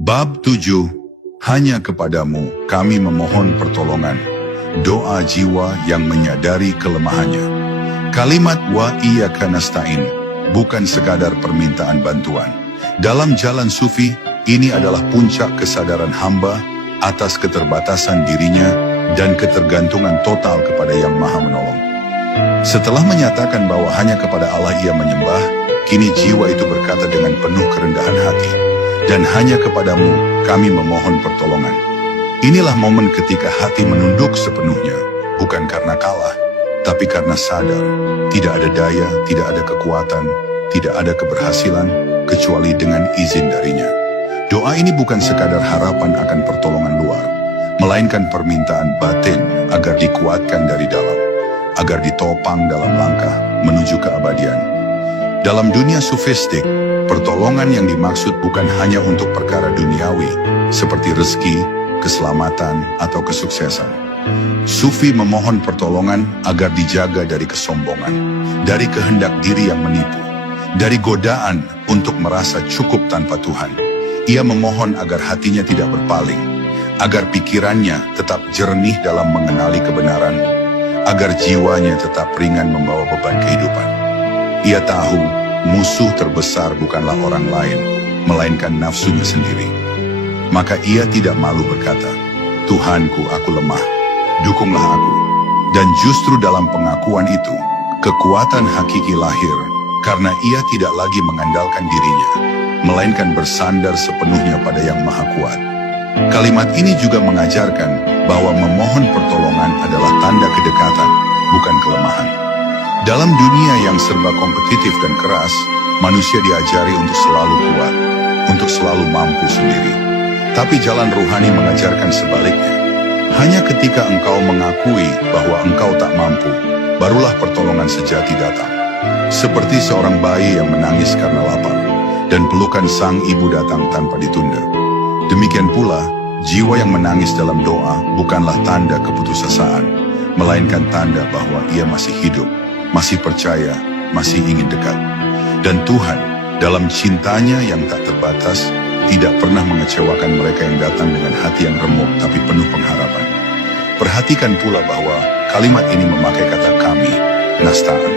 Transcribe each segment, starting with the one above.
Bab 7. Hanya kepadamu kami memohon pertolongan. Doa jiwa yang menyadari kelemahannya. Kalimat wa iyyaka nasta'in bukan sekadar permintaan bantuan. Dalam jalan sufi, ini adalah puncak kesadaran hamba atas keterbatasan dirinya dan ketergantungan total kepada Yang Maha Menolong. Setelah menyatakan bahwa hanya kepada Allah ia menyembah, kini jiwa itu berkata dengan penuh kerendahan hati, dan hanya kepadamu kami memohon pertolongan. Inilah momen ketika hati menunduk sepenuhnya, bukan karena kalah, tapi karena sadar, tidak ada daya, tidak ada kekuatan, tidak ada keberhasilan, kecuali dengan izin darinya. Doa ini bukan sekadar harapan akan pertolongan luar, melainkan permintaan batin agar dikuatkan dari dalam, agar ditopang dalam langkah menuju keabadian. Dalam dunia sufistik, pertolongan yang dimaksud bukan hanya untuk perkara duniawi, seperti rezeki, keselamatan, atau kesuksesan. Sufi memohon pertolongan agar dijaga dari kesombongan, dari kehendak diri yang menipu, dari godaan untuk merasa cukup tanpa Tuhan. Ia memohon agar hatinya tidak berpaling, agar pikirannya tetap jernih dalam mengenali kebenaran, agar jiwanya tetap ringan membawa beban kehidupan. Ia tahu musuh terbesar bukanlah orang lain, melainkan nafsunya sendiri. Maka ia tidak malu berkata, Tuhanku, aku lemah, dukunglah aku. Dan justru dalam pengakuan itu, kekuatan hakiki lahir, karena ia tidak lagi mengandalkan dirinya, melainkan bersandar sepenuhnya pada Yang Maha Kuat. Kalimat ini juga mengajarkan bahwa memohon pertolongan adalah tanda kedekatan, bukan kelemahan. Dalam dunia yang serba kompetitif dan keras, manusia diajari untuk selalu kuat, untuk selalu mampu sendiri. Tapi jalan ruhani mengajarkan sebaliknya. Hanya ketika engkau mengakui bahwa engkau tak mampu, barulah pertolongan sejati datang. Seperti seorang bayi yang menangis karena lapar, dan pelukan sang ibu datang tanpa ditunda. Demikian pula, jiwa yang menangis dalam doa bukanlah tanda keputusasaan, melainkan tanda bahwa ia masih hidup, masih percaya, masih ingin dekat. Dan Tuhan, dalam cintanya yang tak terbatas, tidak pernah mengecewakan mereka yang datang dengan hati yang remuk tapi penuh pengharapan. Perhatikan pula bahwa kalimat ini memakai kata kami, nasta'an.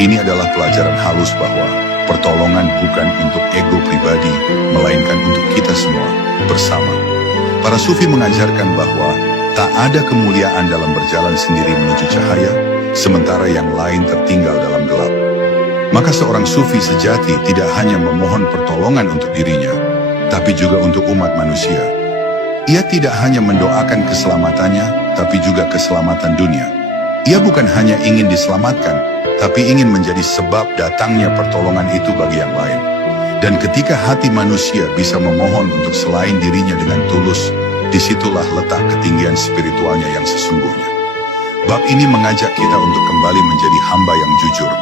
Ini adalah pelajaran halus bahwa pertolongan bukan untuk ego pribadi, melainkan untuk kita semua bersama. Para sufi mengajarkan bahwa tak ada kemuliaan dalam berjalan sendiri menuju cahaya, sementara yang lain tertinggal dalam gelap. Maka seorang sufi sejati tidak hanya memohon pertolongan untuk dirinya, tapi juga untuk umat manusia. Ia tidak hanya mendoakan keselamatannya, tapi juga keselamatan dunia. Ia bukan hanya ingin diselamatkan, tapi ingin menjadi sebab datangnya pertolongan itu bagi yang lain. Dan ketika hati manusia bisa memohon untuk selain dirinya dengan tulus, disitulah letak ketinggian spiritualnya yang sesungguhnya. Bab ini mengajak kita untuk kembali menjadi hamba yang jujur,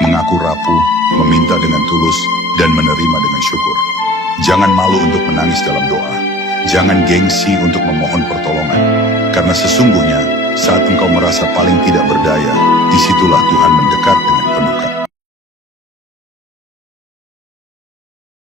mengaku rapuh, meminta dengan tulus, dan menerima dengan syukur. Jangan malu untuk menangis dalam doa. Jangan gengsi untuk memohon pertolongan. Karena sesungguhnya, saat engkau merasa paling tidak berdaya, disitulah Tuhan mendekat dengan